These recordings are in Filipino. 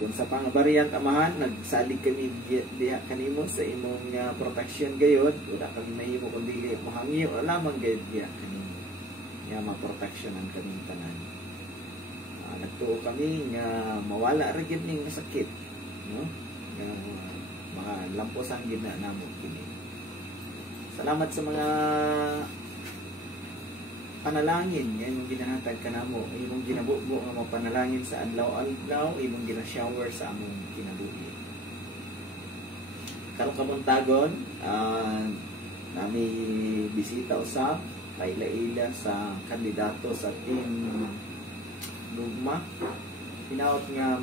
Kung sa pang-variant amahan, nagsalig kami diha kanimo sa imong protection gayod, wala kami mahimo kundi mahangyo lamang gayud diha kanimo. Nga ma-protectionan kaming tanan. Nagtuo kami nga mawala ra gyud ning sakit, no? Nga mga lamposan gyud na namo kini. Salamat sa mga panalangin nga imong ginahatag kanamo, imong ginabubo nga mapanalangin sa adlaw-adlaw, imong gina-shower sa among kinabuhi. Karong kamuntagon, nami bisita usab laila-ila sa kandidato sa team Lugma. Hinaot nga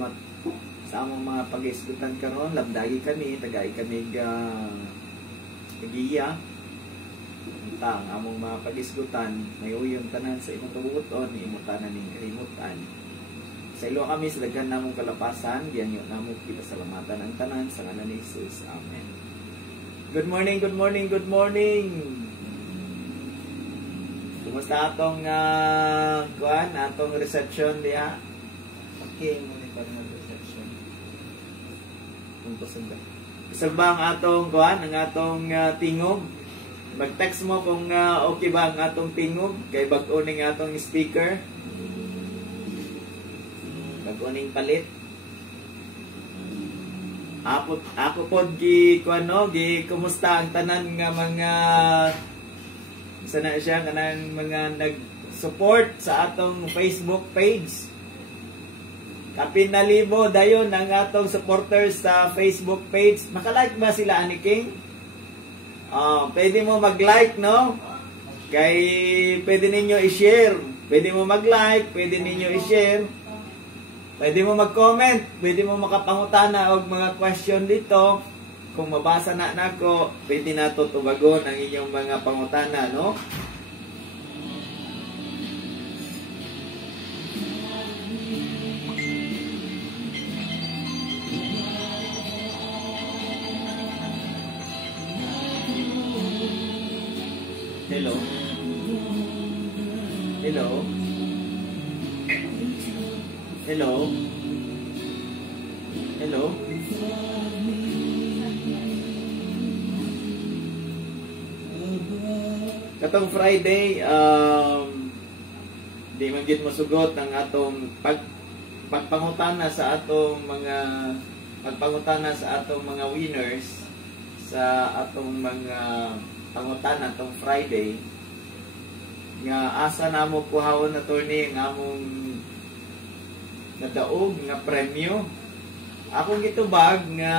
sa among mga pag-isgutan karon, labdagi kami, tagay kami tagiya. Ang among mga pag-isgutan, may uyong tanan sa imong kabubuton, imong tanan ning kalimutan. Sa ilo kami sa daghan namong kalapasan, giyanyo namo pinasalamatan ang tanan sa ngalan ni Jesus. Amen. Good morning, good morning, good morning. Kumusta atong atong reception diha? Okay, muna pa ng reception. Kung pasanda. Sabang atong ang atong tingog. Mag-text mo kung okay ba ang atong tingog, kay bag-o ning atong speaker. Bag-o ning palit. Ako pod gi kumusta ang tanan nga mga sana siya kanang mga nag-support sa atong Facebook page. Kapin na libo dayon ang atong supporters sa Facebook page. Maka-like ba sila ani King? Pwede mo mag-like, no? Kay pwede ninyo i-share. Pwede mo mag-like, pwede ninyo i-share. Pwede mo mag-comment, pwede mo makapangutana og mga question dito. Kung mabasa na nako, pwede na to tubagon ang inyong mga pangutana, no? Hello? Hello? Hello? Hello? Katong Friday, di man gid masugot ang atong pagpangutana sa atong mga winners sa atong mga pangutana tong Friday nga asa namo kuhawon na attorney nga among nadaog nga premyo. Akong gitubag nga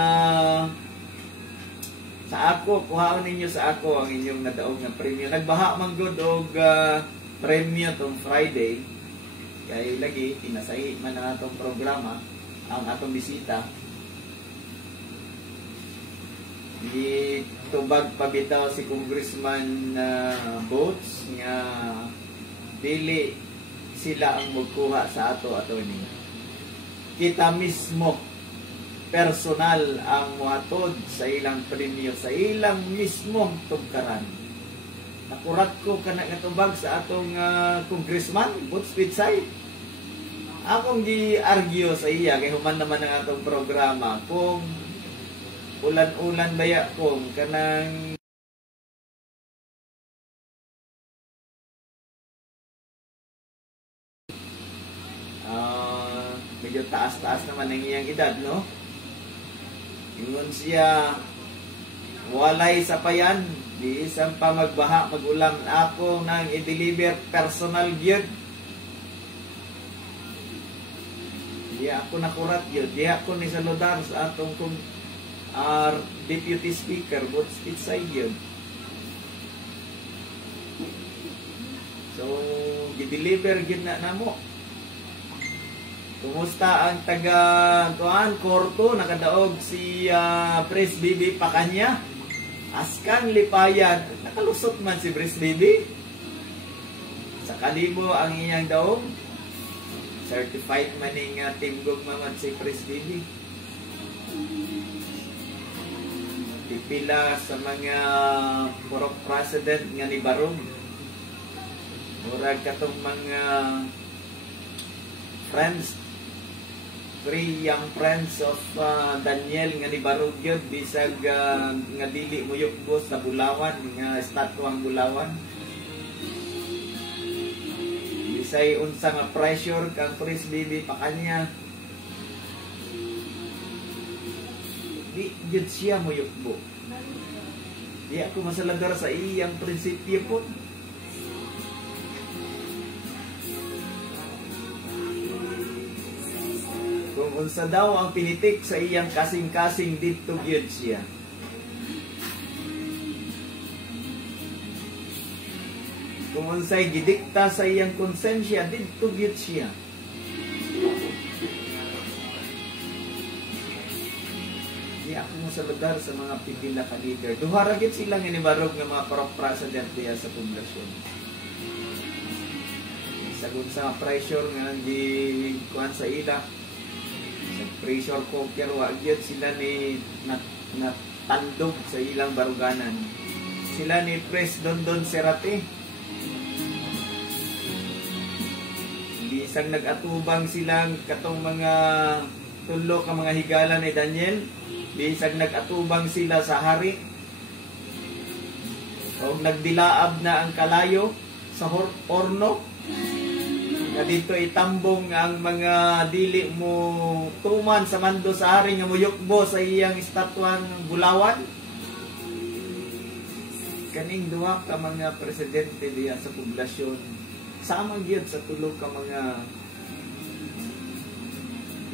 sa ako, kuhaon ninyo sa ako ang inyong nadaog nga premyo. Nagbaha man gud og premyo tong Friday. Kay lagi pinasahi man ang atong programa, ang atong bisita. Tubag pabitaw si Congressman Boats nga dili sila ang magkuha sa ato attorney. Kita mismo personal ang muhatod sa ilang premyo, sa ilang mismo tugkaran. Nakurat ko kana nga tubag sa atong Congressman Boats Pitsay. Akong gi-argue sa iya kay human naman ang atong programa kung ulan-ulan baya kung kanang medyo taas-taas naman ang iyang edad, no? Ingon siya walay sapayan, di isang pa magbaha, magulam ako nang i-deliver personal gyud. Di ako nakurat yun, di ako ni saludar sa atong Deputy Speaker, Boats Pitsay yun. So, i-deliver yun na namo. Kumusta ang Korto, nakadaog si Pres Bibi Pakanya. Askan lipayan, nakalusot man si Pres Bibi. Sa kalibo ang iyang daog. Certified man ng Timgog man si Pres Bibi. Pipila sa mga Purok President nga ni Barong. Murag katong mga friends three young friends of Daniel nga ni Barog yun, bisag nga dili mo yukbo sa Bulawan, nga estatwang Bulawan. Bisay unsa nga pressure kang Pris Bibi pa kanya. Di yun siya mo yukbo. Di ako masaladar sa iyang prinsipyo po. Kung unsa daw ang pinitik sa iyang kasing-kasing dito gyud siya. Kung unsay gidikta sa iyang konsensya dito gyud siya. Di ako mo sa lugar sa mga pipila ka leader. Duha ra gyud sila nga nibarog nga mga parok-president diya sa poblasyon. Sagun sa pressure nga di kuan sa ila. Pressure cooker wa gyud sila ni natandog sa ilang baruganan. Sila ni Pres Dondon Serate. Bisag nag-atubang silang katong mga tulo ka mga higala ni Daniel. Bisag nag-atubang sila sa hari. O nagdilaab na ang kalayo sa horno. Na dito itambong ang mga dili mo tuman sa mando sa hari nga muyukbo sa iyang estatwang Bulawan. Kaning duha ka mga presidente diya sa poblasyon sama gyud sa tulo ka mga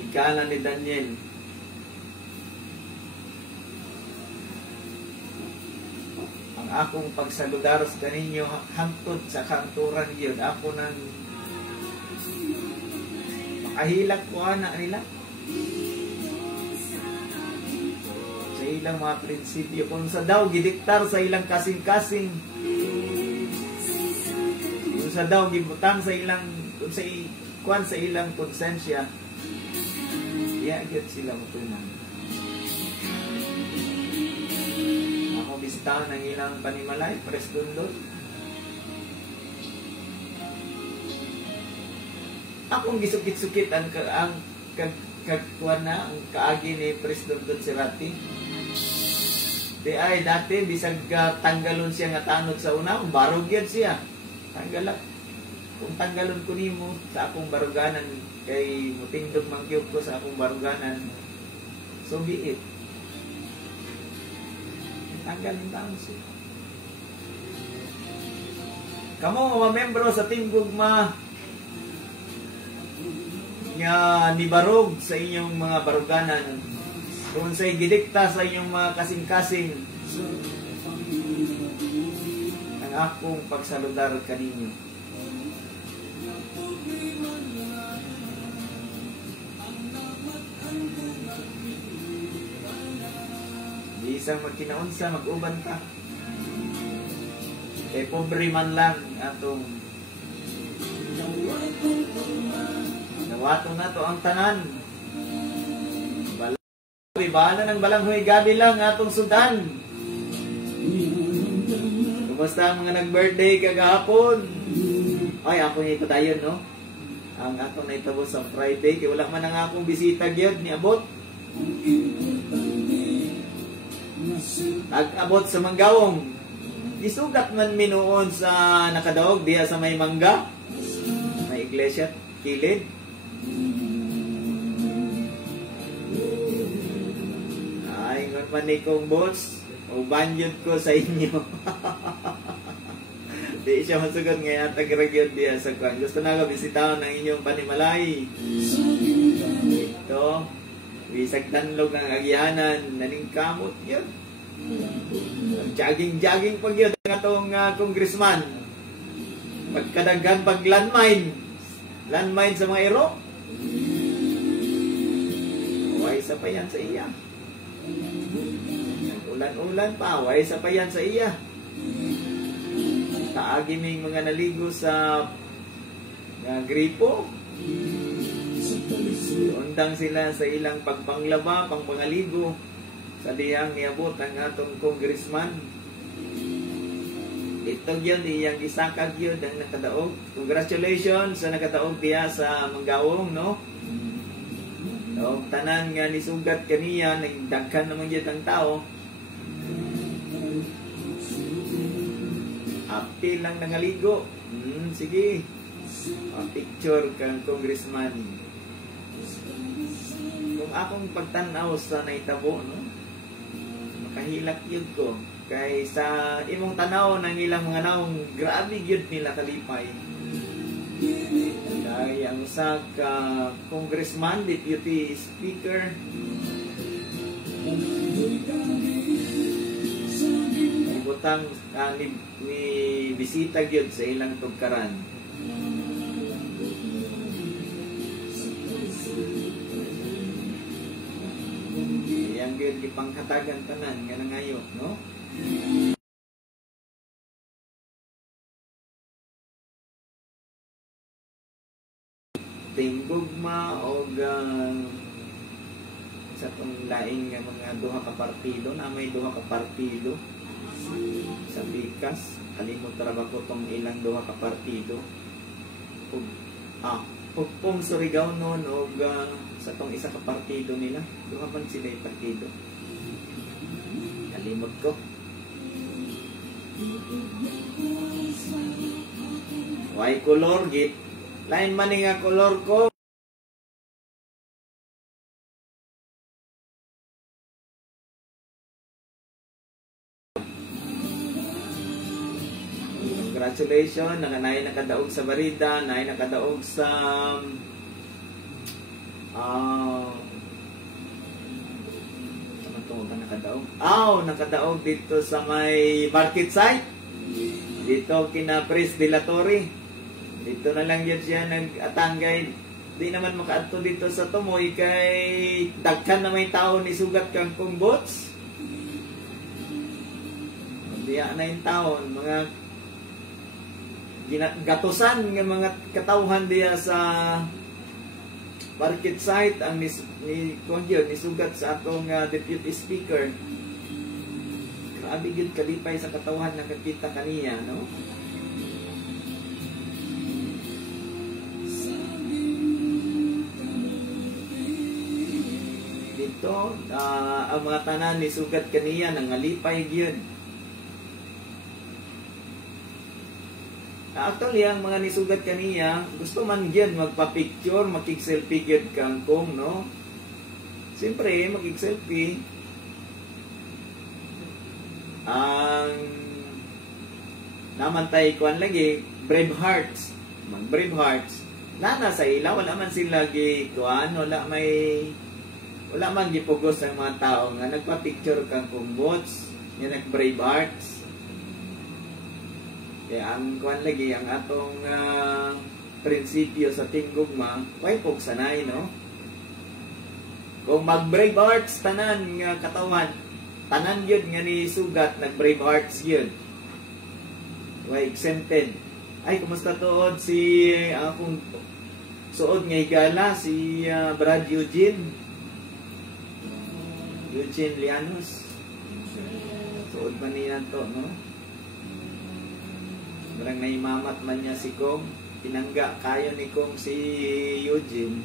higala ni Daniel. Ang akong pagsaludar sa kaninyo hangtod sa kanturan gyud ako nang ahilak ko ana nila sa ilang mga prinsipyo kung sa daw gidiktar sa ilang kasing-kasing, kung sa daw gibutang sa ilang kung sa ilang konsensya, gyud sila mutunan. Ako bisitahan ng ilang panimalay, Pres Dondon. Akong gisukit-sukit ang kagkuan na ang kaagi ni Pres Dondon Serate. Di ay dati bisag tanggalon siya nga tanod sa una, barog yan siya. Tanggalak. Kung tanggalon ko nimo sa akong baruganan kay mutindog mangyog ko sa akong baruganan, so be it. Tanggalin taon siya. Kamo mga membro sa Team Gugma nga nibarog sa inyong mga baruganan, kung sa'y gidikta sa inyong mga kasing-kasing, ang akong pagsaludar kaninyo. Di isang magkinaunsa, mag-uban ka. Kay pobre man lang atong nawato na to ang tanan. Bahala ng balanghoy gabi lang atong sudan. Kumusta ang mga nag-birthday kagahapon? Ay, ako na ito tayo, no? Ang atong naitabo sa Friday. Kaya wala man ang akong bisita gyud ni abot. Nag-abot sa Manggawong. Isugat man minuon sa nakadaog diya sa may mangga. May iglesia, kilid. Ay, ngon man ni kong boss, o banjod ko sa inyo. Di siya masugod ngayon at agragyon diya sa kwan. Gusto na ka bisitahan ng inyong panimalay. Ito, bisag tanlog ang agyanan, naningkamot yun. Jogging-jogging pag yun ang atong congressman. Pagkadaghan pag landmine sa mga ero. Way sa pa yan sa iya. Ulan-ulan pa, way sa pa yan sa iya. Kaagi may mga naligo sa gripo. Undang sila sa ilang pagpanglaba, pangpangaligo. Sa diyang niabot ang atong congressman. Ito yun, iyang isakag yun ang nakadaog. Congratulations sa nakadaog diya sa Manggawong, no? O tanan nga nisugat kaniya, nagdaghan naman gyud ang tao. Apil lang nangaligo. Sige. Picture kang congressman. Kung akong pagtanaw sa naitabo, no? Makahilak yun ko. Kay sa imong tanaw ng ilang mga naong, grabe yun nila kalipay. Kaya ang usa ka congressman, deputy speaker, butang ni bisita gyud sa ilang tugkaran. Yang gyud gipanghatagan tanan nga nangayo, no? Tinggugma o sa itong laing nga mga duha ka partido, na may duha ka partido sa Pikas. Kalimot tara ko itong ilang duha ka partido. Pugpong Surigao noon o sa itong isa ka partido nila. Duha man sila yung partido. Kalimot ko. Why color git? Lain man nga color ko. Congratulations, nakanay nakadaog sa Barida, naay nakadaog sa nakadaog dito sa may market site. Dito kina Pres Dilatory. Dito na lang yun siya nag-atanggay. Di naman makaadto dito sa Tumoy kay daghan na may tao ni sugat kang bots. Diya na yung taon, mga gatusan ng mga katauhan diya sa market site ang ni sugat sa atong deputy speaker. Grabe yun kalipay sa katauhan nakakita kaniya, no? Dito ang mga tanan ni sugat kaniya nangalipay yun. Actually, ang mga nisugat kaniya, gusto man yan magpa-picture, makik-selfie yan kangkong, no? Siyempre, makik-selfie. Ang namantay kuan lagi, Brave Hearts. Mag-Brave Hearts. Nana sa ila, wala man sila kuan, wala man gipugos ang mga tao nga nagpa-picture kangkong bots, yan nag-Brave Hearts. Kaya ang kuan lagi ang atong prinsipyo sa tinggugma, way pog sanay, no? Kung mag-brave hearts tanan nga katawan, tanan yun nga ni sugat nag-brave hearts yun. Way exempted. Ay, kumusta tuod si akong suod nga higala si Brad Eugene Lianos. Suod man niya to, no? Marang naimamat man niya si Kong. Pinangga kayo ni Kong si Eugene.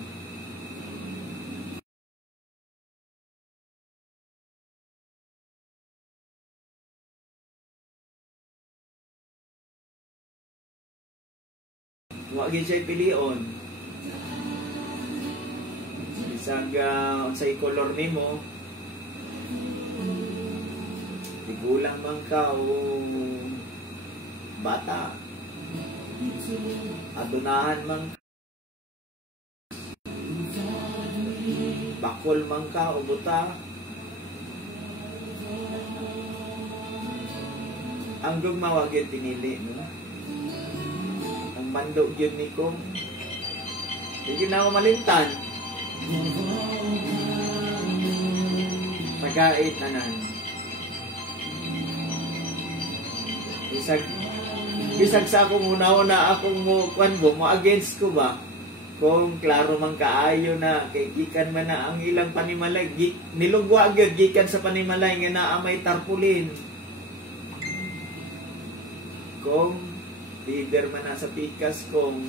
Huwag siya pilion. Isang unsay color nimo. Tigulang man ka o bata, adunahan man, bakol man ka o buta, ang gugma wag yun pinili, no? Ang mandog yun ni Kong, hindi na ako malintan, pagkait na nan. Bisag sa akong una-una akong mo against ko ba? Kung klaro man kaayo na kay gikan man na ang ilang panimalay nilugwa gyud gikan sa panimalay nga naa may tarpulin. Kung leader man na sa Pikas kung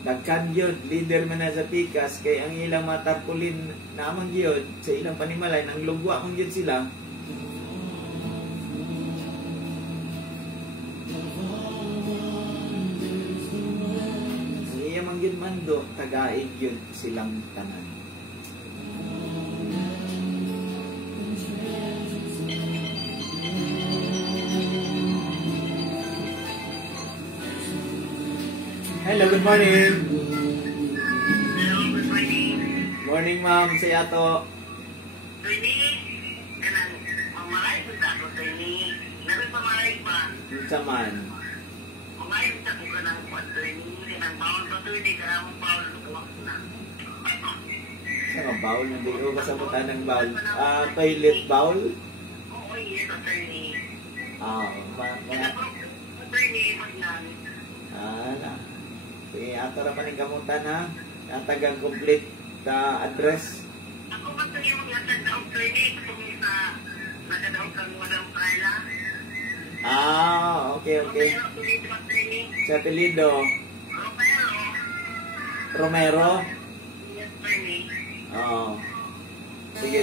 Dagkan yun, leader man na sa pikas, kay ang ilang mga tarpulin naman yun, sa ilang panimalay, nang lugwa mong yun sila. Ang iya man yun mando, tagaig yun silang tanan. Hello, good morning. Hello, good morning. Morning, ma'am. Sa ato. Trini, kanang mamalay sa ako, Trini. Nabi pamalay pa. Sa man. Mamalay sa ako ka ng Trini. Kanang bawal pa Trini, kanang bawal lukuwak na. Sa nga bowl? Hindi ko kasabutan ng bowl. Toilet bowl? Oo, yes, Trini. Trini, magnan. Sige, ato na pa ng gamutan ha. Natagang complete address. Ako ba ito yung latag daw, Trini? Kung sa natadaw kang walang kaila. Okay. Romero, tulit mo, Trini. Sa apelido, Romero? Yes, Trini. Sige.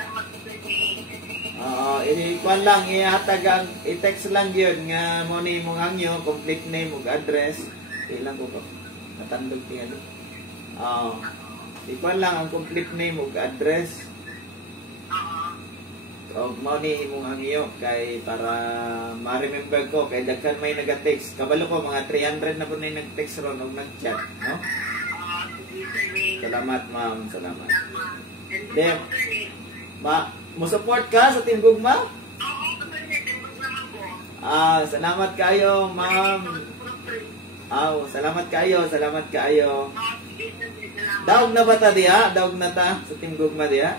Salamat po, Trini. Ikuan lang, i-text lang yun nga mo ni mong hangyo, complete name ug address. Ilang ko natandog niya. Ikuan lang ang complete name ug address. O mo ni mong hangyo kay para ma-remember ko kay daghan may naga-text. Kabalo ko mga 300 na po na nag-text ron ug nag-chat, no? Sige, Trini. Salamat, ma'am. Salamat. Dem. Mo support ka sa Team Gugma? Oo, Trini. Timbog naman ko. Salamat kayo, ma'am. Salamat kayo. Daog na ba ta diha? Daog na ta sa Team Gugma diha?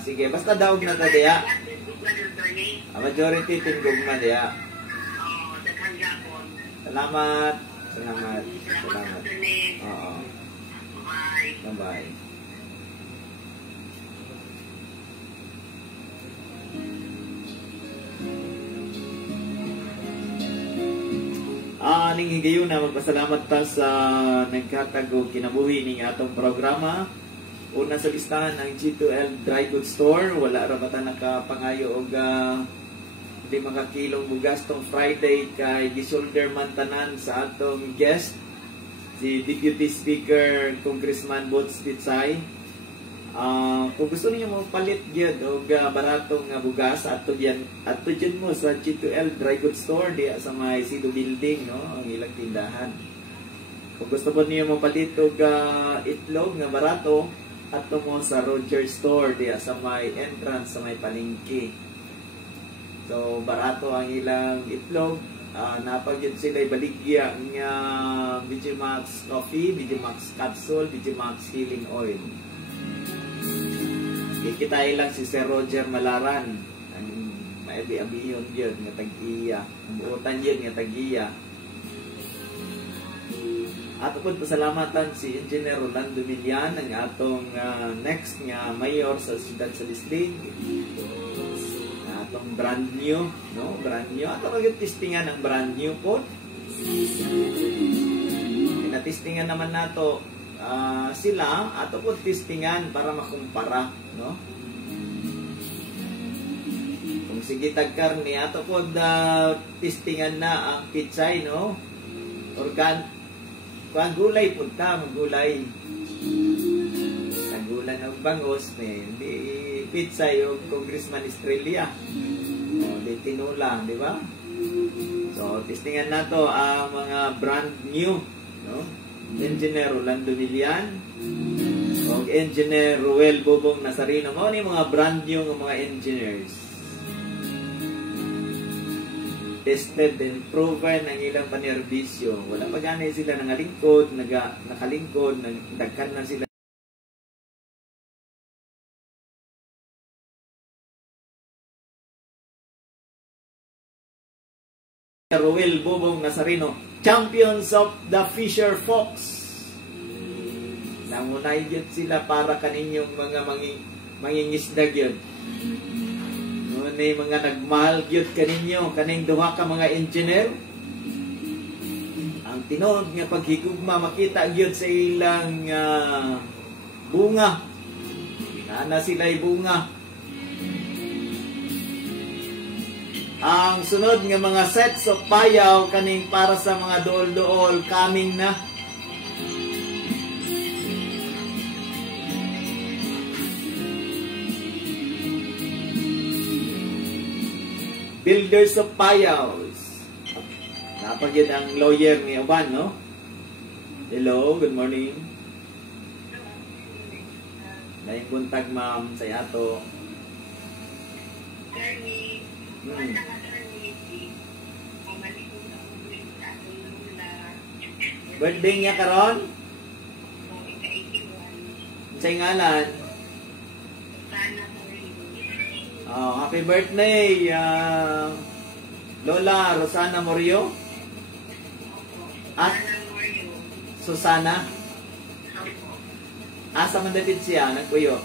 Sige, basta daog na ta diha. Majority Team Gugma diha. Salamat. Oo. Bye-bye. Ning higayon na magpasalamat ta sa naghatag og kinabuhi ning atong programa. Una sa listahan ang G2L Dry Goods Store. Wala ra ba ta nakapangayo og 5 kilong bugas tong Friday kay gisolder man tanan sa atong guest si Deputy Speaker Congressman Bots Pitsay. Kung gusto niyo mo palit gyud og baratong bugas ato dyan mo sa G2L Dry Goods Store diya sa may Sido Building, no, ang ilang tindahan. Kung gusto po niyo mo palit og itlog nga barato ato mo sa Roger Store diya sa may entrance sa may palengke. So barato ang ilang itlog. Napagyod sila baligya nga Vigimax Coffee, Vigimax Capsule, Vigimax Healing Oil. Kikitain lang si Sir Roger Malaran. Ang maibi-abiyon yun nga tag-iya. Ang buotan yun nga tag-iya. Ato po pasalamatan si Engineer Rolando Milian, ang atong next nga mayor sa Siyudad Salisling. Atong brand new, no? Brand new. Ato mag-testingan ang brand new po. Tinatestingan naman nato sila, ato po testingan para makumpara, no? Kung sige tagkarni, ato po testingan na ang pitsay, no? Kuan gulay punta, magulay. Nagulan ng bangos, di pizza yung Congressman Estrella. Di tinula, di ba? So, testingan na to ang mga brand new, no? Engineer Rolando Milian o Engineer Ruel Bobong Nazarino. Mo ni mga brand new ng mga engineers. Tested and proven ang ilang panerbisyo. Wala pa gani sila nakalingkod, nakalingkod, nagdagkan na sila. Ruel Bobong Nazarino, champions of the Fisher Fox. Nangunay yun sila para kaninyong mga mangingisdag yun. No? Ni mga nagmahal gyud kaninyo kaning duha ka mga engineer. Ang tinuod nga paghigugma makita gyud sa ilang bunga. Na sila'y bunga. Ang sunod nga mga sets of payaw kaning para sa mga dool-dool coming na. Builders of payaws. Napagyan ang lawyer ni Oban, no? Hello, good morning. Daing buntag, ma'am, sa ato. Birthday niya karon? Sa ngalan? Oh, happy birthday, Lola Rosana Morio. At Susana. Asa man dapat siya nagpuyo?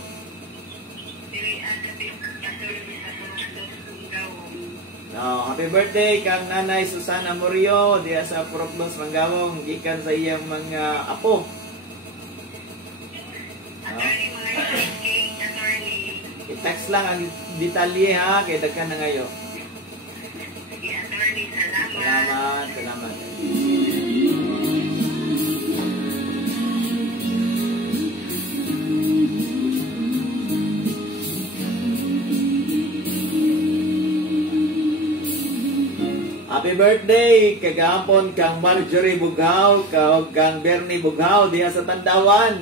Oh, happy birthday kang Nanay Susana Morio diya sa Purokdos Manggawong gikan sa iyang mga apo. I-text lang ang detalye ha kay daghan na ngayo. Salamat, salamat. Happy birthday kagahapon kang Marjorie Bughaw kang Bernie Bughaw diha sa Tandawan.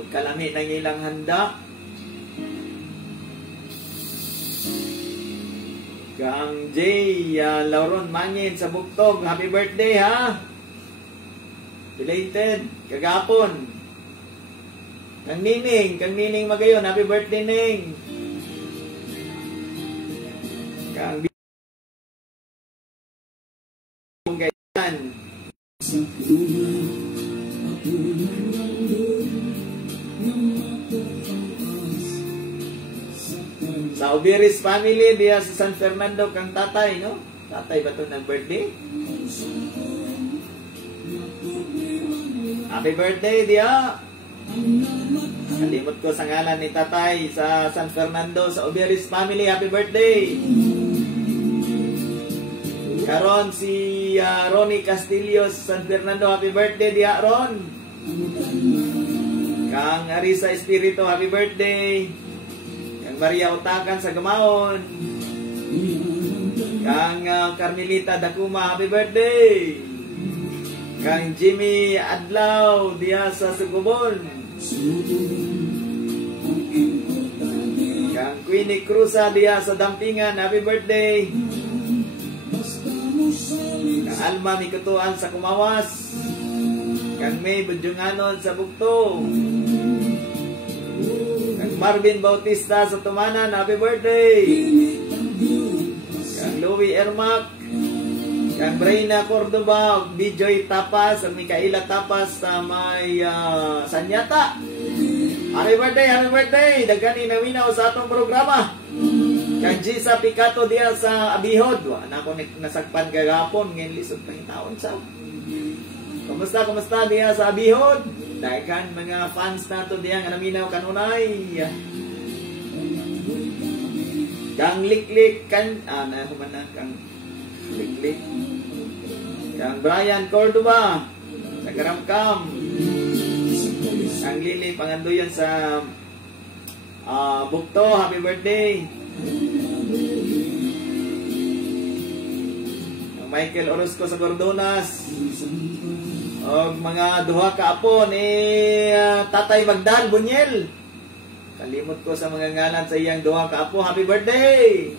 Ug kalami nang ilang handa. Kang Jay Lauron Mangin sa Bugtog, happy birthday ha. Belated kagahapon. Kang Nining magayon, happy birthday Ning. Kang sa Ubiris family diya sa San Fernando kang tatay, no? Tatay ba ito nag-birthday? Happy birthday diya. Kalimot ko sa ngalan ni tatay sa San Fernando sa Ubiris family, happy birthday. Karon si Ronnie Castillo sa San Fernando, happy birthday diya Ron. Kang Arisa Espiritu, happy birthday. Kang Maria Utakan sa Gamaon. Kang Carmelita Dakuma, happy birthday. Kang Jimmy Adlaw diya sa Sugubon. Kang Queenie Cruza diya sa Dampingan, happy birthday. Kang Alma Mikutuan sa Kumawas. Kang May Budjunganon sa Bugto. Kang Marvin Bautista sa Tumanan, happy birthday. Kang Louie Ermac. Kang Brayna Cordoba, Bijoy Tapas, ang Mikaela Tapas sa may Sanyata. Happy birthday, happy birthday. Dagani na minaw sa atong programa. Kang Gisa Picato diya sa Abihod. Wala ko nasagpan kagapon. Ngayon lisod pa yung taon sa. Kumusta diya sa Abihod? Dahil mga fans nato diya nga naminaw kanunay. Kang Liklik kan nahuman na kang Liklik. Kang Brian Cordoba sa Karamkam. Kang Lili Panganduyan sa Bugto, happy birthday. Kang Michael Orozco sa Gordonas. Og mga duha ka apo ni Tatay Magdal Bunyel. Kalimot ko sa mga ngalan sa iyang duha ka apo, happy birthday.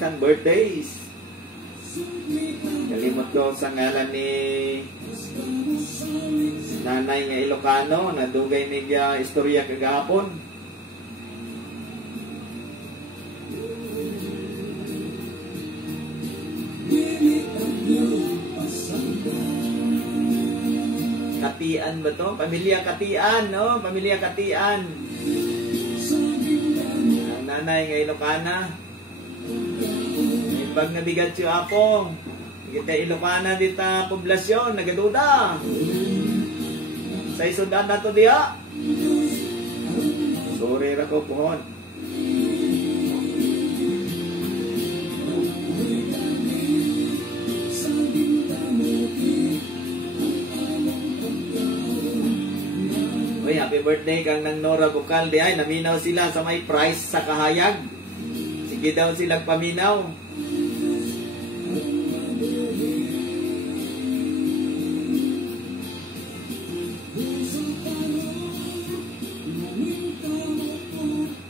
Kan birthdays. Kalimot ko sa ngalan ni Nanay nga Ilocano na dugay ni istorya kagahapon. Katian ba to? Pamilya Katian, no? Pamilya Katian. nanay nga Ilocana. Imbag na bigat si Apong. Kita Ilocana dita poblasyon, nagaduda. Sa isudan na to diha. Sorry ra ko pohon. Uy, happy birthday kang nang Nora Bucalde. Ay, naminaw sila sa may price sa kahayag. Sige daw silang paminaw.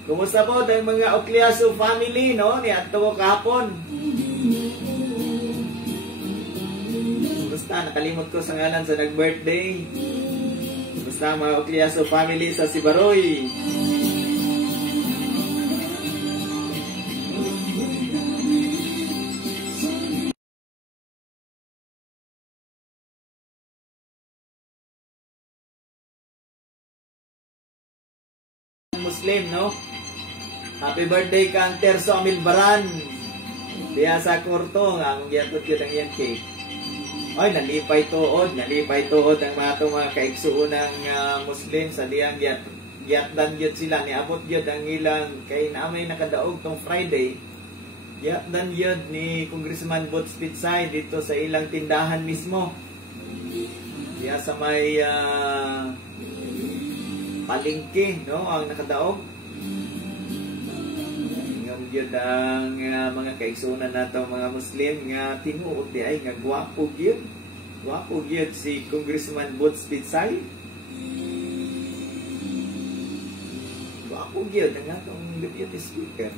Kumusta po tayong mga Ocliaso family, no? Ni ato ko kahapon. Kumusta? Nakalimot ko sa ngalan sa nag-birthday. Kumusta mga Ocliaso family sa Sibaroy? Muslim, no? Happy birthday kang Terso Amilbaran. Diya sa Kurto, ang giyatot yun ang yan cake. Oy, nalipay tuod ang mga kaigsuon ng Muslim sa diyang giyatdan yun sila. Niabot yun ang ilang, kay naamay nakadaog tong Friday. Giyatdan yun ni Congressman Boots Pitsay dito sa ilang tindahan mismo. Diya sa may palengke, no? Ang nakadaog. Yun ang mga kaigsunan nato mga Muslim nga tinuod di ay nga gwapo gyud si Congressman Boots Pitsay. Gwapo gyud ang atong deputy speaker.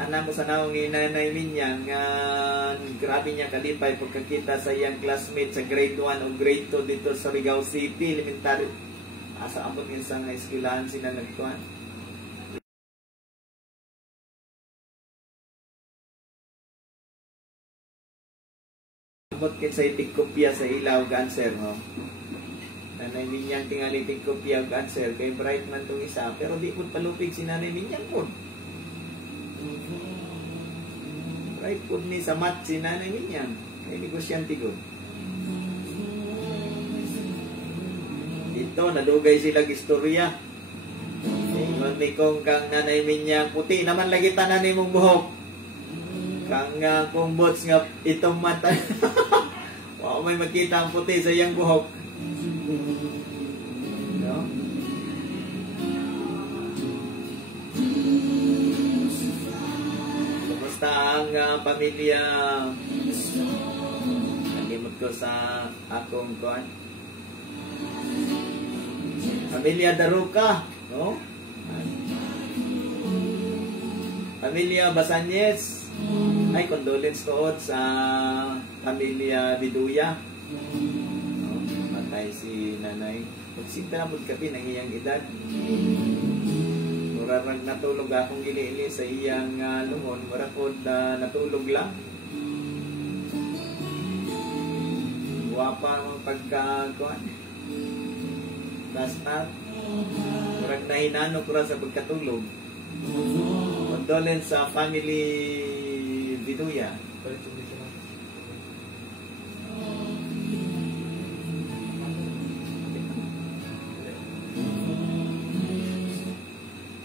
Anak mo sa naong Nanay Minyang nga grabe niya kalipay pagkakita sa iyang classmate sa grade 1 o grade 2 dito sa Rigao City Elementary. Asa ambot yun sa eskwelahan sila nagtuan. Ambot kin sa itig kopya sa ilaw cancer, no? Nanay Minyang tingali itig kopya cancer kay bright man tong isa pero di po palupig si Nanay Minyang po. Right po ni sa mat si Nanay Minyang. Ay negosyante ko. Dito nadugay sila istorya. Ingon ni kong kang Nanay Minyang puti naman lagi tanan nimong buhok. Kang kung bots nga itong mata. Wow, may makita ang puti sa iyang buhok. No? Ang pamilya nalimot ko sa akong kuan pamilya Daruca, no? Pamilya Basanyes, ay condolence ko sa pamilya Biduya, no? Matay si nanay pagsinta na mo kapi ng iyang edad. Murag natulog akong gili-ili sa iyang lungon, murag po natulog lang. Guwapa ang pagkakuan. Basta murag nahinano ko sa pagkatulog. Condolence sa family Biduya.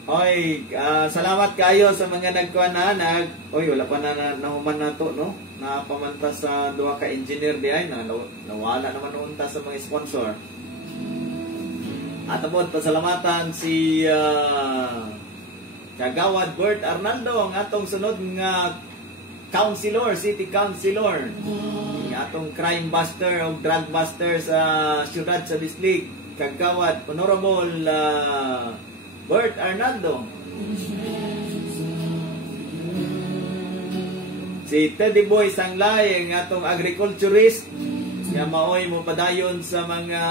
Oy, salamat kayo sa mga nagkuan na oy wala pa na nahuman na to, no? Napamantas sa duha ka engineer di ay nawala naman unta sa mga sponsor. At abot pasalamatan si Kagawad Bert Arnaldo ang atong sunod nga councilor, city councilor. Ang atong crime buster o drug buster sa syudad sa district, Kagawad Honorable Bert Arnaldo. Si Teddy Boy Sanglay, ang atong agriculturist, nga maoy mo padayon sa mga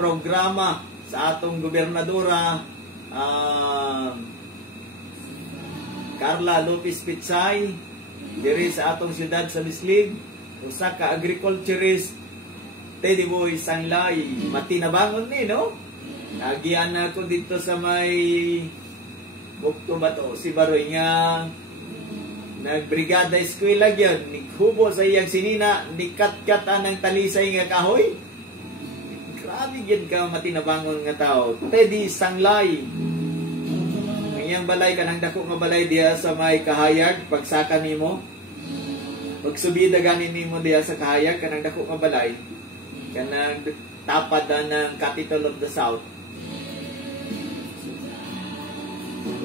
programa sa atong gobernadora Carla Lopez Pitsay. diri sa atong syudad sa Bislig, usa ka agriculturist, Teddy Boy Sanglay, matinabangon ni, no? Nagian ako dito sa may Bukto ba to? Si Baroy nga nagbrigada eskwela gyud, nighubo sa iyang sinina, nikat-katan ng talisay nga kahoy. Grabe gyud ka matinabangon nga tao. Teddy Sanglay. Ang iyang balay kanang dako nga balay diya sa may Kahayag, pagsaka nimo. Pagsubida ganin nimo diya sa Kahayag kanang dako nga balay. Kanang tapad ng capital of the South.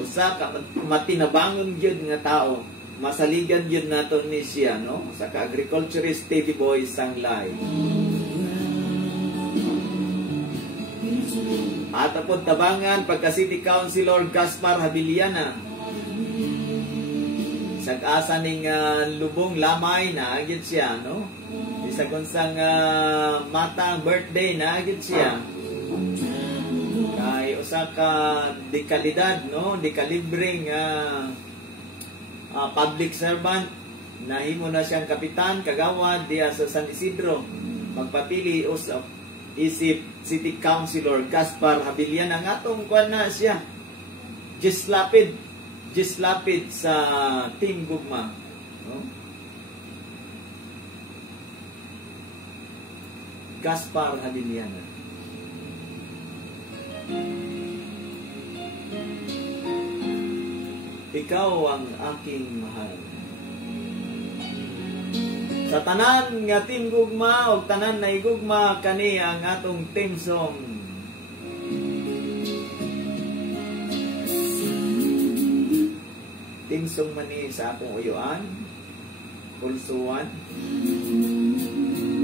Usa ka matinabangon gyud nga tao, masaligan gyud nato ni siya, no, sa ka-agriculturist Teddy Boy Sanglay. Atapod tabangan pagka City Councilor Gaspar Habiliana. Sa kaasa ning lubong lamay na gyud siya, no. Isa kunsang matang birthday na gyud siya. Kay usa ka dekalidad, no, dekalibreng public servant, nahimo na siyang kapitan kagawad diya sa San Isidro. Magpapili usap isip City Councilor Gaspar Habilian ang atong kuan na siya. Just lapid sa Team Gugma, no? Gaspar Habilian. Ikaw ang aking mahal. Sa tanan nga Team Gugma o tanan na igugma, kani ang atong team song. Team song mani sa akong uyuan, pulsuan,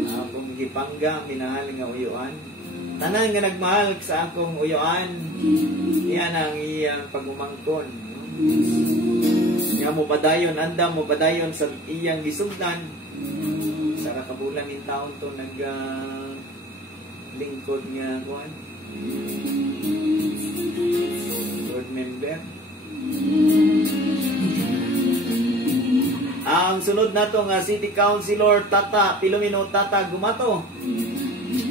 akong gipangga, minahal nga uyuan. Tanan nga nagmahal sa akong uyuan, iyan ang iyang pagumangkon. Nga mo padayon, anda mo padayon sa iyang gisugdan. Sa kabulan in taon to lingkod nga kuan. Board member. Ang sunod nato nga City Councilor Pilomeno Tata Gumato.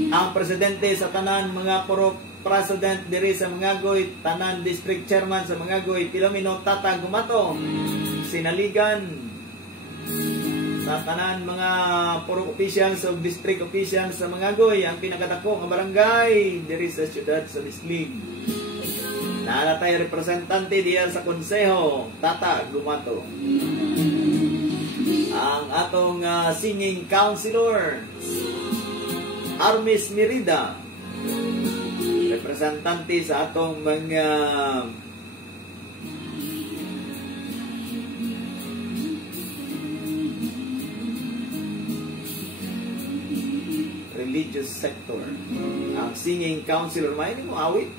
Ang presidente sa tanan mga purok president diri sa Mangagoy, tanan district chairman sa Mangagoy, Pilomeno Tata Gumato. Sinaligan sa tanan mga purok officials o district officials sa Mangagoy, ang pinakadako nga barangay diri sa syudad sa Bislig. Nalatay representante diya sa konseho, Tata Gumato. Ang atong singing councilor Armis Merida, representante sa atong mga religious sector. Ang singing councilor, may mo awit.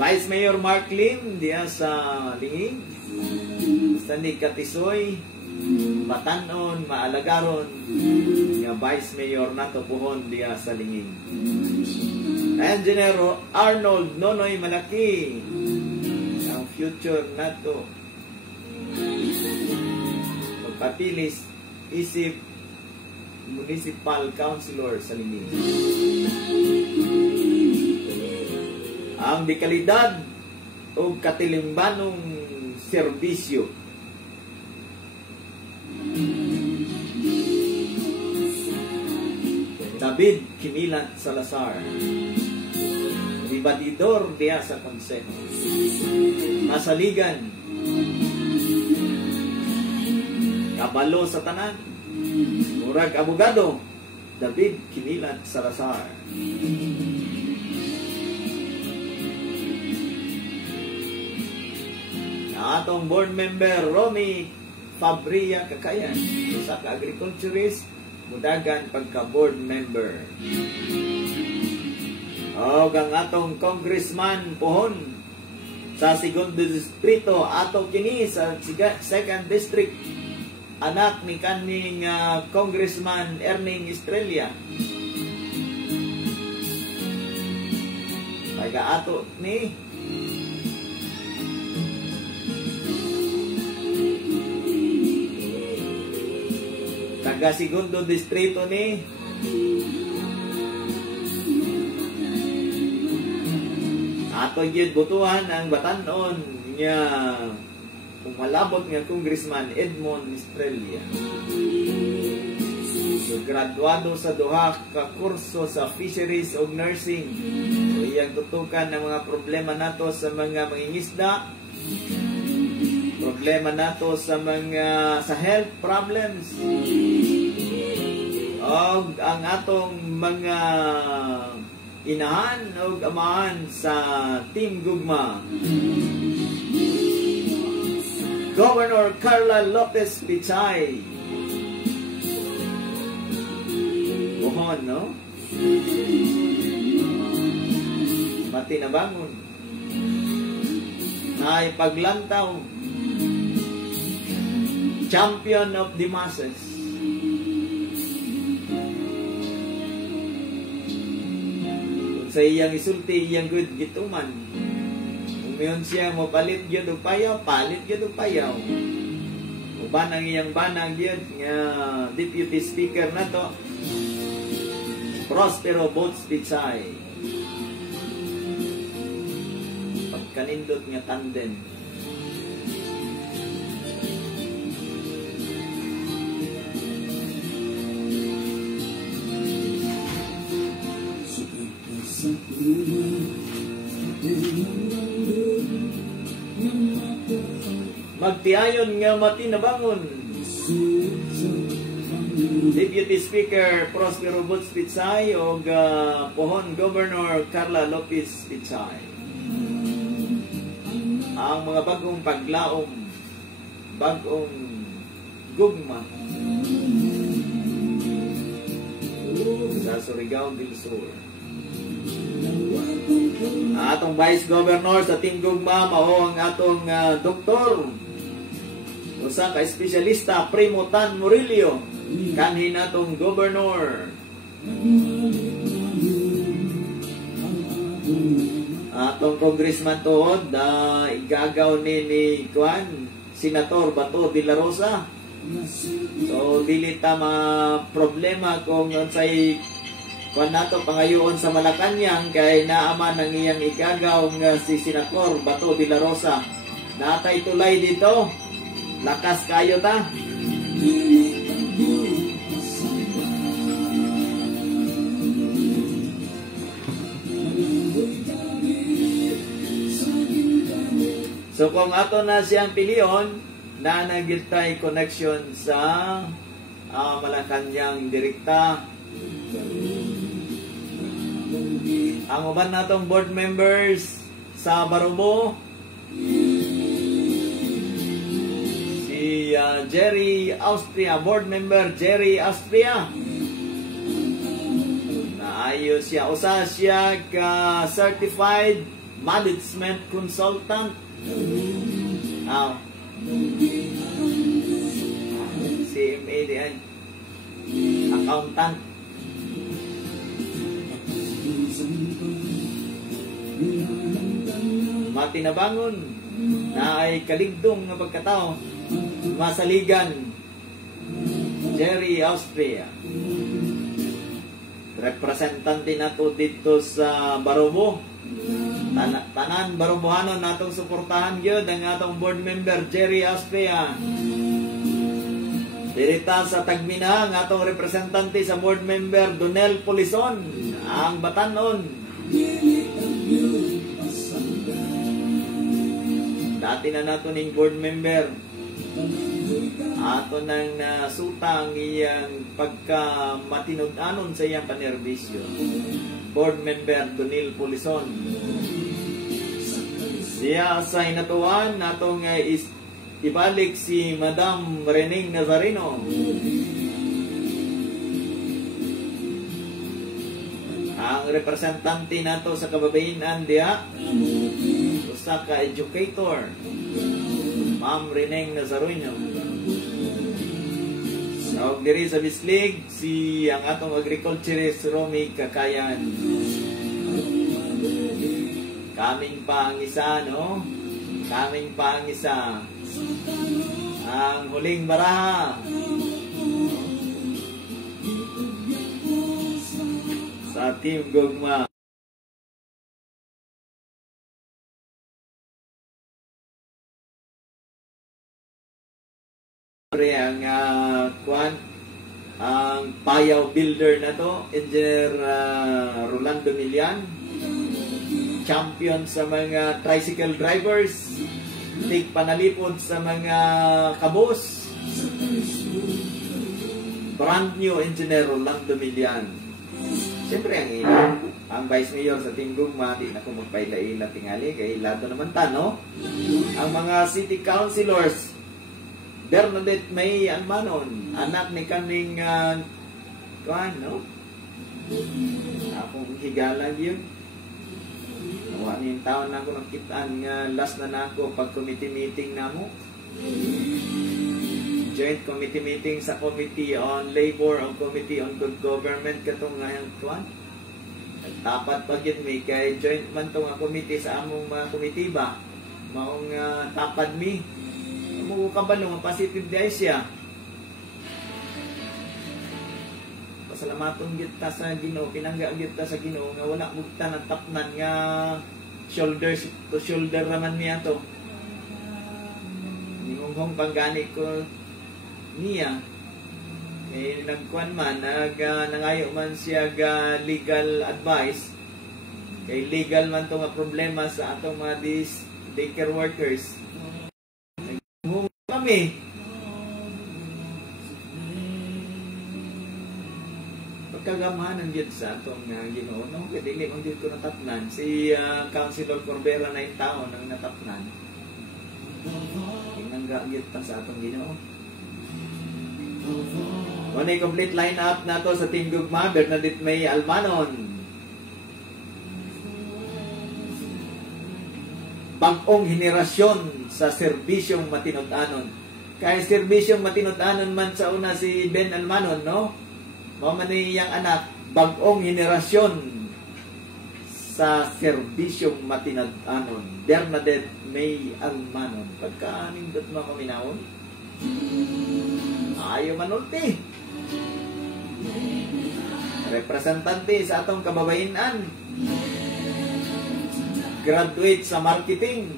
Vice Mayor Mark Lim diya sa Lingig, Sandig Katisoy, Batanon, Maalagaron, nga Vice Mayor nato puhon diya sa Lingig. Engineer Arnold Nonoy Malaki, ang future nato magpapilis isip Municipal Councilor sa Lingig. Ang dekalidad o katilimbanong serbisyo. David Kinilat Salazar, Ibadidor diya sa konseho. Masaligan, kabalo sa tanan, murag abogado, David Kinilat Salazar. Atong board member Romy Fabria Kakayan, sa ka-agriculturist, mudagan pagka-board member. O ang atong congressman pohon sa segundo distrito, ato kini sa second district, anak ni kaning congressman Erning Estrella. Pagka ato ni taga segundo distrito ni ato gyud butuhan ang batan-on nga kung malabot nga Congressman Edmond Estrella. So, graduado sa duha ka kurso sa fisheries ug nursing. So, iyang tutukan ng mga problema nato sa mga mangingisda, problema nato sa mga sa health problems, og ang atong mga inahan o amahan sa Team Gugma. Governor Carla Lopez Pichay. Buhon, no? Pati na bangon. Ay paglantaw. Champion of the masses. Sa iyang isulti, iyang good gituman. Umiyon siya mo palit yun o payaw, palit yun o payaw. O banang iyang banang yun, nga Deputy Speaker na to, Prospero Boats Pichay. Pagkanindot nga tanden. Magtiayon nga matinabangon. Deputy Speaker Prospero Boats Pichay o pohon Governor Carla Lopez Pichay. Ang mga bagong paglaom, bagong gugma sa Surigao del Sur. Atong Vice Governor sa Team Gugma mao ang atong doktor, usa ka espesyalista, Primo Tan Murillo, kanhin atong Governor. Atong Congressman tuod igagaw ni Kuan Senator Bato de la Rosa. So dili ta ma problema kung unsay kuan nato pangayoon sa Malacañang kay naaman ang iyang igagaw nga si Senator Bato de la Rosa. Natay tulay dito. Lakas kayo ta. So kung ato na siyang piliyon, na nagitay connection sa Malacañang direkta. Ang uban natong board members sa Barubo, si Jerry Austria, board member Jerry Austria. Naayos siya. Usa siya ka certified management consultant. CMA diyan. Accountant. Matinabangon na ay kaligdong nga pagkatao, masaligan. Jerry Austria, representante nato dito sa Barubo. Tanan Barubohanon natong suportahan gyud ang atong board member Jerry Austria. Dirita sa Tagmina ang atong representante sa board member Donel Polison, ang Batanon. Dati na nato ning board member. Ato nang nasutang iyang pagka matinud-anon sa iyang panerbisyo. Board member Donel Polison. Siya sa hinatuan natong ibalik si Madam Reneng Nazareno. Ang representante nato sa kababaihan diha, usa ka educator, Ma'am Reneng Nazareno. So, diri sa Bislig, si ang atong agriculturist Romy Kakayan. Kaming pa ang isa, no? Kaming pa ang isa. Ang huling baraha. Team Gugma. Ang ang payaw builder na to, Engineer Rolando Milian, champion sa mga tricycle drivers, tig panalipod sa mga kabos, brand new Engineer Rolando Milian. Siyempre ang Vice Mayor sa Team Gugma, di na ko magpaila-ila tingali, kay lato naman no? Ang mga City Councilors, Bernadette May Almanon, anak ni kaning no? Akong higala yun. Nawa ni taon na ako nakitaan nga last na nako pag committee meeting namo. Joint committee meeting sa Committee on Labor, ang Committee on Good Government katong ngayang kuan. Tapat pag yun may kay joint man tong committee sa among mga komitiba. Maong tapad mi. Mo kabalo nga positive di siya. Pasalamaton gyud ta sa Ginoo, pinangga gyud ta sa Ginoo nga wala mugta ng tapnan nga shoulder to shoulder raman niya to. Ningunghong panggani ko niya. Eh nagkuan man nangayo man siya ga legal advice. Kay legal man to nga problema sa atong mga daycare workers. Kami pagkagamanan dyan sa atong Ginoo, no? Kaya dili kung dito ko natapnan si Councilor Corbera na yung taon ang natapnan, inanggagyat pa sa atong Ginoo. Kung na complete line-up na to sa Team Gugma, Bernadette May Almanon, bagong henerasyon sa serbisyong matinud-anon. Kaya serbisyong matinud-anon man sa una si Ben Almanon, no? Mamaniyang anak, bagong henerasyon sa serbisyong matinud-anon. Bernadette May Almanon. Pagkaaning dot mga kaminahon? Ayaw manulti. Representante sa atong kababainan. Graduate sa marketing.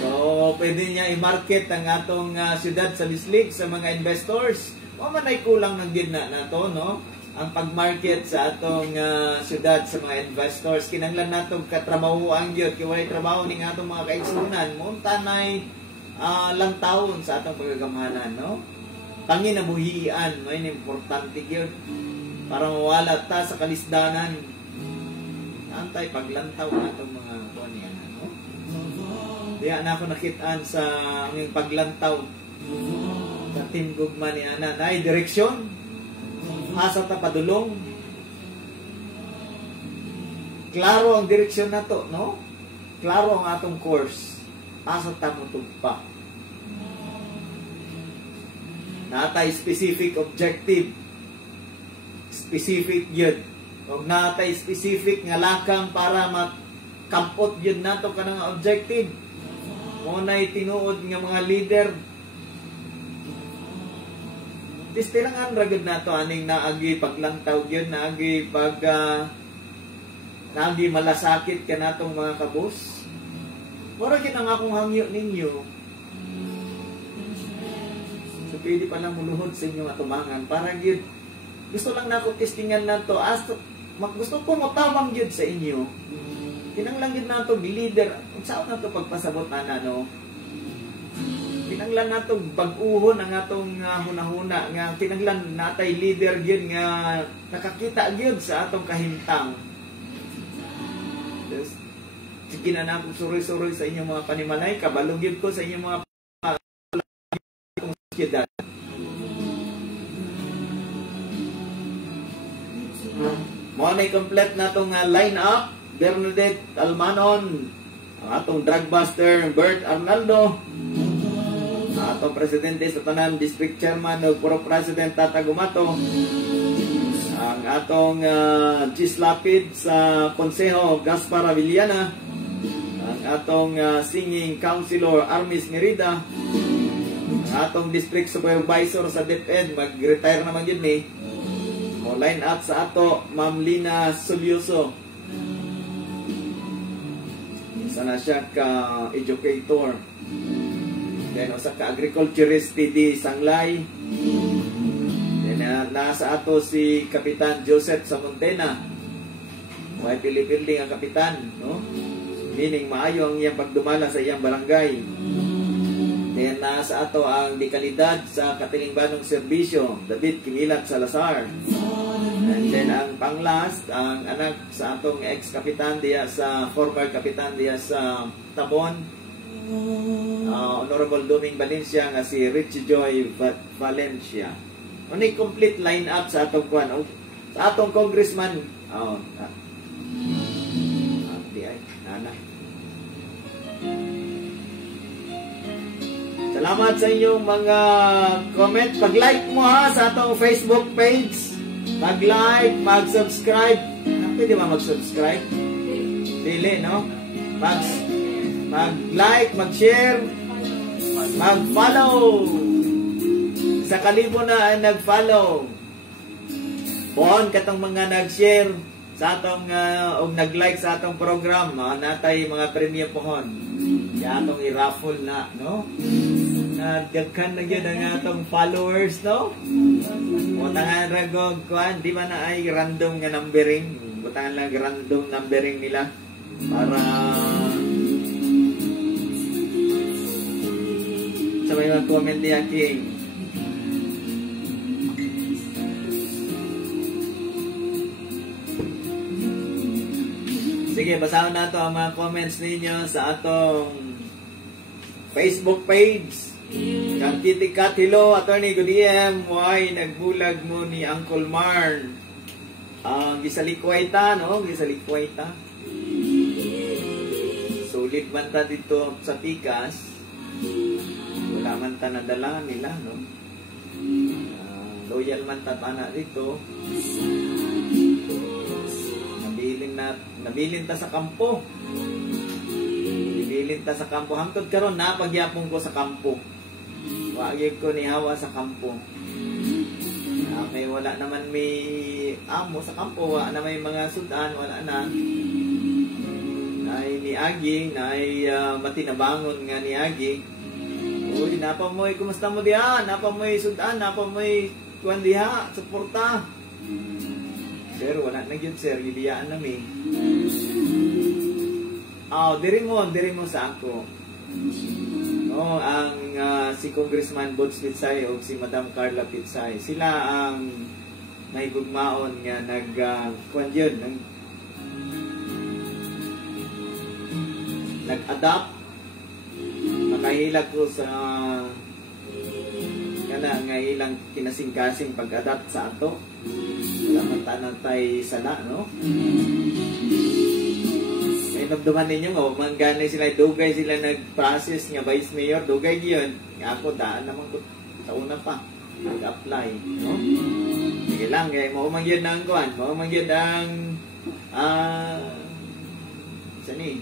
So, pwede niya i-market ang atong syudad sa Lislig sa mga investors. O man ay kulang ng gina na to, no? Ang pag-market sa atong syudad sa mga investors. Kinanglan natong katrabaho ang yun. Kaya wala trabaho ng atong mga kaigsunan. Munta na'y lang taon sa atong pagagamanan, no? Panginabuhian, no? Yung importante yun. Para mawala ta sa kalisdanan. Antay paglantaw na itong mga kuwan niya, no? Diyan na ako nakitaan sa aming paglantaw sa Team Gugma ni Ana. Nay, direksyon, asa ta padulong. Klaro ang direksyon na to, no? Klaro ang atong course. Asa ta mutugpa. Natay specific objective. Specific yun. Huwag natay specific nga lakang para makampot yun nato ka ng objective. Muna'y tinuod nga mga leader. Tistilangan ragad nato aning naagi paglantaw yun, naagi naagi malasakit ka natong mga kabos. Mura yun ang akong hangyo ninyo. So pwede pa lang muluhod sa inyong atumangan. Para yun, gusto lang na ako testingan na to. Gusto ko matamang yun sa inyo. Kinanglan yun na ito, leader. Saan na ito pagpasabot na, no? Kinanglan na ito, baguhon ang atong hunahuna. Kinanglan na tayo leader yun nga nakakita yun sa atong kahimtang. Sige na akong suroy-suroy sa inyong mga panimalay. Kabalugid ko sa inyong mga siyudad. Mo na complete na itong line-up. Bernadette Almanon, ang atong drug buster Bert Arnaldo, ang atong presidente sa Tanan District Chairman o Puro President Tata Gumato, ang atong Gislapid sa Konseho Gaspar Avillana, ang atong singing councilor Armis Merida, ang atong district supervisor sa DepEd, mag-retire naman yun Mo line up sa ato Ma'am Lina Solyoso. Isa na siya ka educator. Then usa ka agriculturist di Sanglay. Then nasa ato si Kapitan Joseph Samontena. May pili-pili ang kapitan, no? Meaning maayo ang iyang pagdumala sa iyang barangay. Then nasa ato ang dekalidad sa katilingbanong serbisyo, David Kimilat Salazar. And then ang panglast, ang anak sa atong ex-kapitan diya sa, former kapitan diya sa Tabon, Honorable Doming Valencia nga si Richie Joy Valencia. Unay complete line up sa atong kwan, sa atong congressman. Salamat sa inyong mga comment. Pag-like mo ha sa atong Facebook page. Mag-like, mag-subscribe. Pwede ba mag-subscribe? Dili, no? Mag-like, mag-share, mag-follow. Sa kalibo na ang nag-follow. Buon katong mga nag-share sa atong og nag-like sa atong program, natay mga premyo pohon. Ya atong i-raffle na, no? Nagdagkan na yun ang atong followers, no? Butangan ragog kuan, di ba na ay random nga numbering? Butangan lang random numbering nila para sa may mga comment ni King. Sige, basahin na ito ang mga comments ninyo sa atong Facebook page. Kang Kitty Cat, hello, Attorney, good DM. Why nagbulag mo ni Uncle Marn? Gisalikway ta, no? Gisalikway ta. Sulit man ta dito sa Pikas. Wala man ta nadala nila, no? Loyal man ta na dito. Nabilin ta sa kampo. Nabilin ta sa kampo. Hangtod karon na pagyapon ko sa kampo. Wagig ko ni hawa sa kampo. May wala naman may amo sa kampo, wala na may mga sudan, wala na. Ay ni Agi, ay matinabangon nga ni Agi. Uy, napa mo'y, kumusta mo diha? Napa mo'y sudan, napa mo'y kuwan diha, suporta. Sir, wala na yun, sir. Gibiyaan namin. Diri mo sa ako. No, ang si Congressman Bods Pitsay o si Madam Carla Pitsay, sila ang may gugmaon nga kuwan yun, nag-adapt. Makahilag ko sa nga ilang kinasing-kasing pag-adapt sa ato. Wala man tanatay sana, no? May nabduman ninyo nga, mangganay sila, dugay sila nag-process nga vice mayor, dugay yun. Nga ako, daan naman ko sa una pa, nag-apply, no? Sige lang, kaya maumang yun ang kuhan, maumang yun ang sani,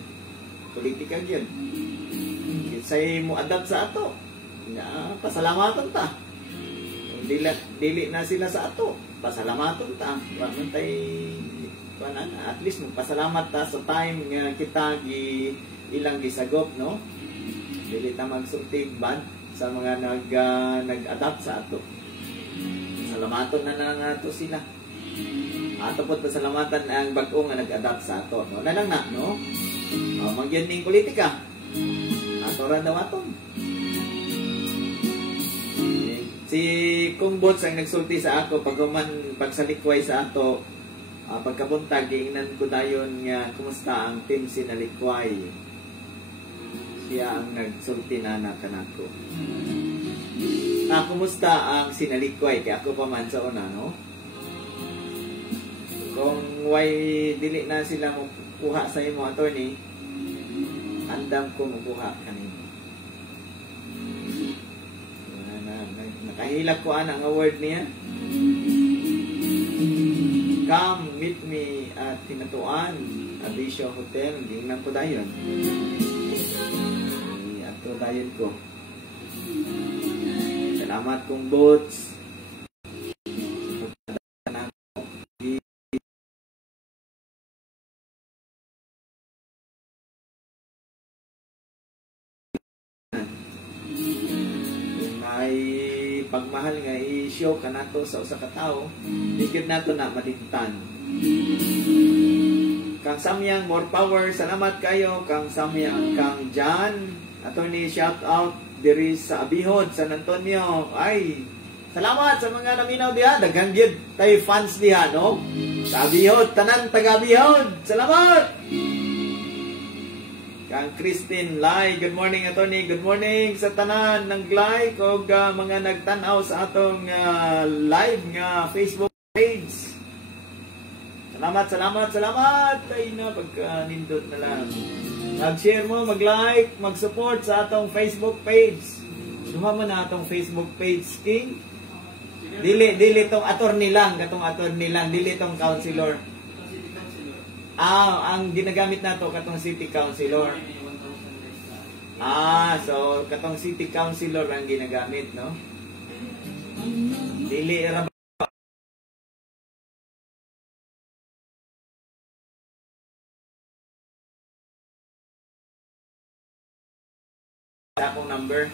politika yun. Say mo adapt sa ato. Pasalamatan ta. Dili na sila sa ato. Pasalamatan ta. At least pasalamat ta sa time nga kita ilang gisagop, no? Dili ta magsulti bad sa mga nag-adapt sa ato. Salamaton na nga ato sila. Ato po pasalamatan ang bag-o nga nag-adapt sa ato, no? Nalang na, no? Magyan ning politika. Ato ra daw aton. Si Kung Bots ang nagsulti sa ako pagsalikway sa ato, pagkabuntag giingnan ko dayon nga kumusta ang team sinalikway. Siya ang nagsulti na kanako. Kumusta ang sinalikway kay ako pa man sa una, no? Kung way dili na sila mo kuha sa imo, attorney, andam ko makuha kanino. Nakahilak ko ang award niya. Come meet me at Tinatuan Adisio Hotel. Gingnan ko dayon. Ato dayon ko. Salamat kong Bots. mahal nga i-show ka nato sa usa ka tawo, di gyud nato na madingtan. Kang Samyang, more power, salamat kayo. Kang Samyang, Kang John, attorney, shout out diri sa Abihod, San Antonio. Ay, salamat sa mga naminaw diha. Daghang gyud tay fans diha, no? Sa Abihod, tanan taga Abihod. Salamat. Kang Christine Lai, good morning attorney. Good morning sa tanan ng like o mga nagtanaw sa atong live nga Facebook page. Salamat. Ay na, pagka-nindot na lang. Mag-share mo, mag-like, mag-support sa atong Facebook page. Duha mo na atong Facebook page, King. Dili tong attorney lang, dili tong councilor. Ang ginagamit nato katong city councilor. So katong city councilor ang ginagamit, no? Dili ra akong number.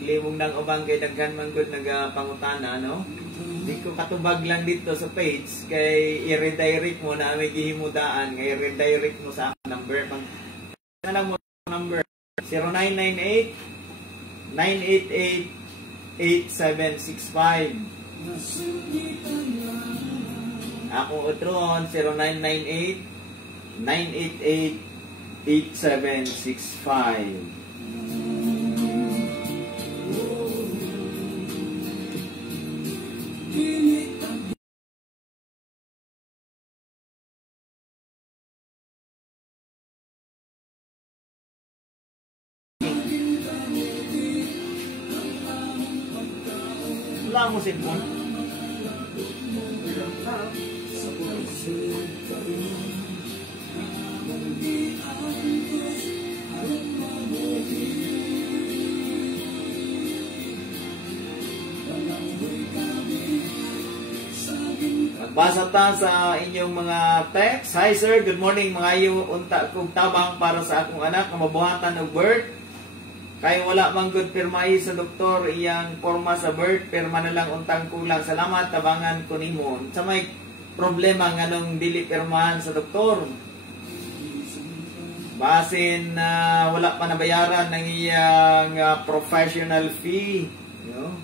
Naglimong nang ubang kay daghan man gud nagapangutana, no? Di ko katubag lang dito sa page kay i-redirect mo na may gihimudaan nga i-redirect mo sa akong number. Pag na lang mo number 0998 988-8765. Akong utron 0998 988-8765. Wala mo cellphone? Magbasa ta sa inyong mga text. Hi sir, good morning. Mga iyo, unta kong tabang para sa akong anak na mabuhatan og birth. Kaya wala mang good pirmahi sa doktor iyang forma sa birth, pirma na lang untang kulang. Salamat, tabangan ko nimo. Sa may problema nganong dili pirmahan sa doktor. Basin na wala pa nabayaran ng iyang professional fee. No?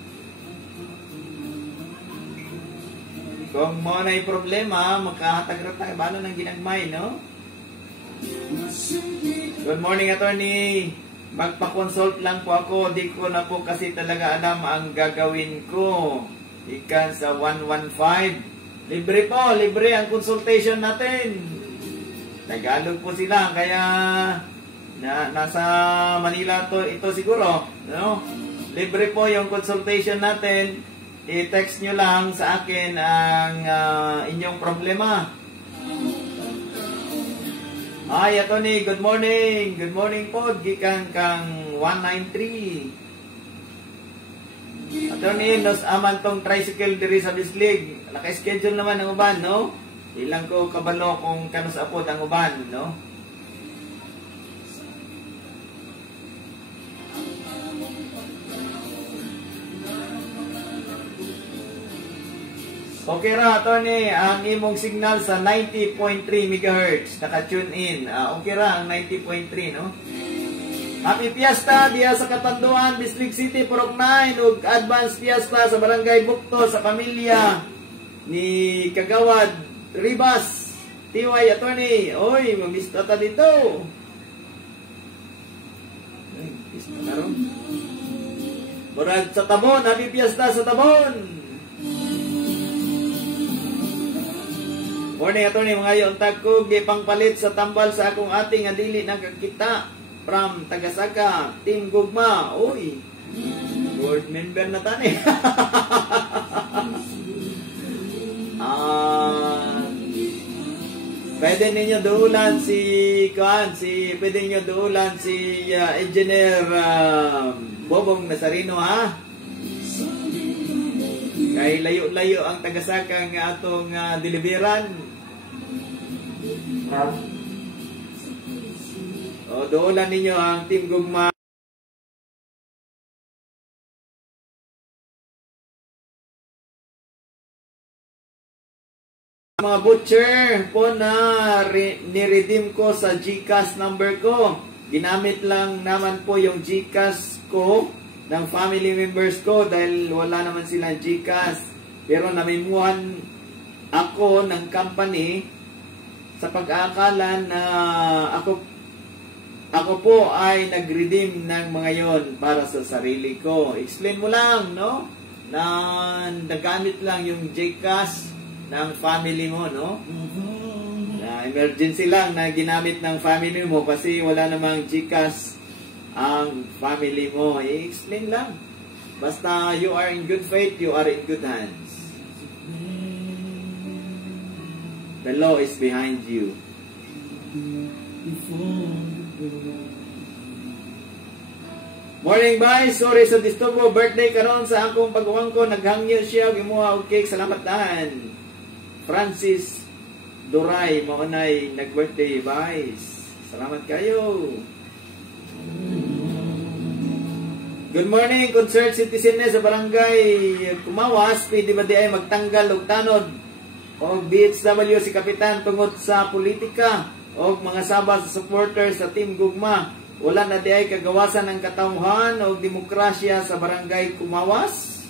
Kung mo na yung problema, magkahatag-ratag. Paano nang ginagmay, no? Good morning, attorney. Magpa-consult lang po ako. Di ko na po kasi talaga alam ang gagawin ko. Ikan sa 115. Libre po, libre ang consultation natin. Tagalog po sila, kaya nasa Manila to ito siguro, no? Libre po yung consultation natin. I-text nyo lang sa akin ang inyong problema. Ay, attorney, good morning. Good morning po. Gikan kang 193. Attorney, nos aman tong tricycle diri sa Bislig. Naka-schedule naman ang uban, no? Ilang ko kabalo kung kanus apod ang uban, no? Okay ra, attorney, ang imong signal sa 90.3 MHz. Naka-tune in. Okay ra ang 90.3, no? Happy Fiesta diya sa Katanduan, District City, Purok 9. Ug advance fiesta sa Barangay Bukto sa pamilya ni Kagawad Ribas. Tiway, attorney. Oy, mamista ta dito. Ay, pista na ron. Murag sa Tabon, happy Fiesta sa Tabon. Morning, attorney, mga yon tagkog pangpalit sa tambal sa akong ating nga dili nang kakita from Tagasaka, Team Gugma. Uy, board member na tani. Pwede ninyo duulan pwede ninyo duulan si Engineer Bobong Nazarino, ha? Kay layo-layo ang Tagasaka nga atong deliveran. O, duulan ninyo ang Team Gugma. Mga butcher po na ni-redeem ko sa GCash number ko. Ginamit lang naman po yung GCash ko ng family members ko dahil wala naman silang GCash. Pero namimuhan ako ng company sa pag-aakala na ako po ay nag-redeem ng mga yon para sa sarili ko. Explain mo lang, no? Na nagamit lang yung GCash ng family mo, no? Na emergency lang na ginamit ng family mo kasi wala namang GCash ang family mo. I-explain lang. Basta you are in good faith, you are in good hands. The law is behind you. Morning, bye. Sorry sa disturbo. Birthday karon sa akong pag-uwang ko. Naghangyo siya. Gimuha og cake. Salamat tahan. Francis Duray, maunay nag-birthday, guys. Salamat kayo. Good morning, concerned citizen sa barangay Kumawas. Pwede ba di ay magtanggal og tanod o BHW si Kapitan tungod sa politika o mga sabas sa supporters sa Team Gugma? Wala na di ay kagawasan ng katauhan o demokrasya sa barangay Kumawas?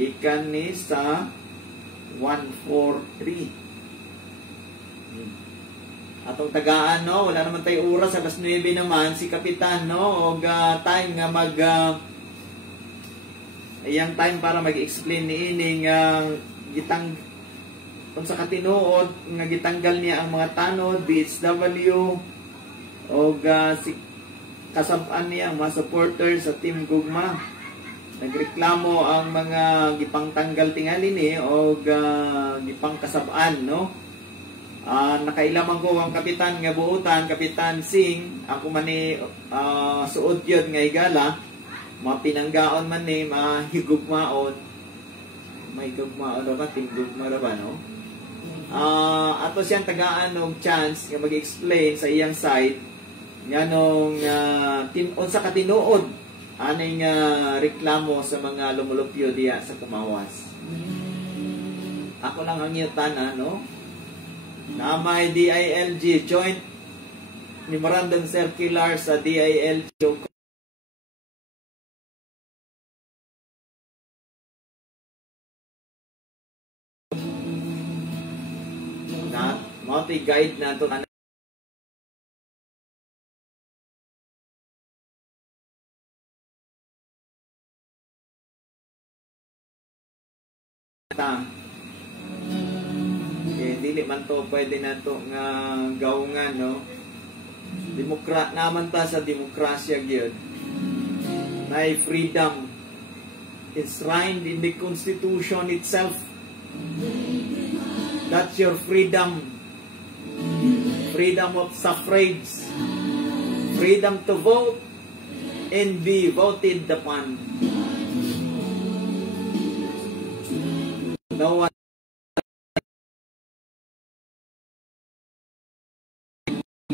Ikan ni sa 143. Atong tagaan, no? Wala naman tayo oras. Alas 9 naman si Kapitan, no? O time nga iyang time para mag-explain ni ining kung sa katinuod nga gitanggal niya ang mga tanod, BHW o si kasabaan niya ang mga supporters sa Team Gugma. Nagreklamo ang mga gipangtanggal tingali ni o gipang kasabaan, no? Nakailamang ko ang kapitan nga buutan, Kapitan Singh, ako man ni suod yun nga igala, mapinanggaon man ni mahigugmaon, mahigugmaon ba, tinggugma ba, no? Ato siyang tagaan ng chance nga mag-explain sa iyang side nga nung unsa katinuod aning reklamo sa mga lumulupyo diya sa Kumawas. Ako lang ang iyutan, no? Na may DILG Joint Memorandum Circular sa DILG na multi-guide na ito dili man to pwede na to nga gawungan, no? Naman ta sa demokrasya gyud. May freedom enshrined in the Constitution itself. That's your freedom. Freedom of suffrage. Freedom to vote and be voted upon. No one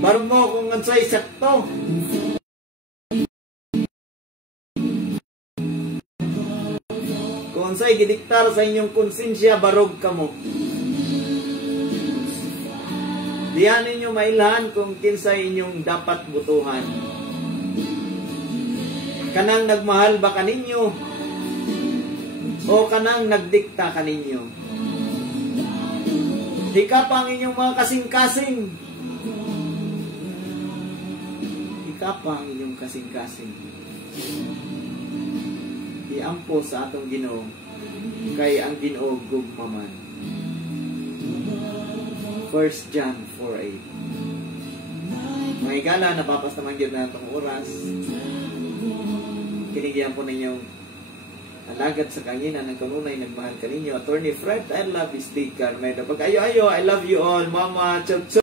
barong mo kung ansay sakto. Kung ansay gidiktar sa inyong konsensya, barog ka mo. Diyan ninyo mailhan kung kinsay inyong dapat butuhan. Kanang nagmahal ba kaninyo? O kanang nagdikta kaninyo? Hika pa ang inyong mga kasing-kasing. Kapang inyong kasing-kasing. Iampo sa atong Ginoo kay ang Ginoo gugma man. 1 John 4:8. Mga igala, napapas naman yun na itong oras. Kinigyan po ninyong alagad sa kanina ng kanunay nagmahal kaninyo. Attorney Fred, I love you, Steve Carmelo. Pag ayo-ayo, I love you all. Mama, chok-chok.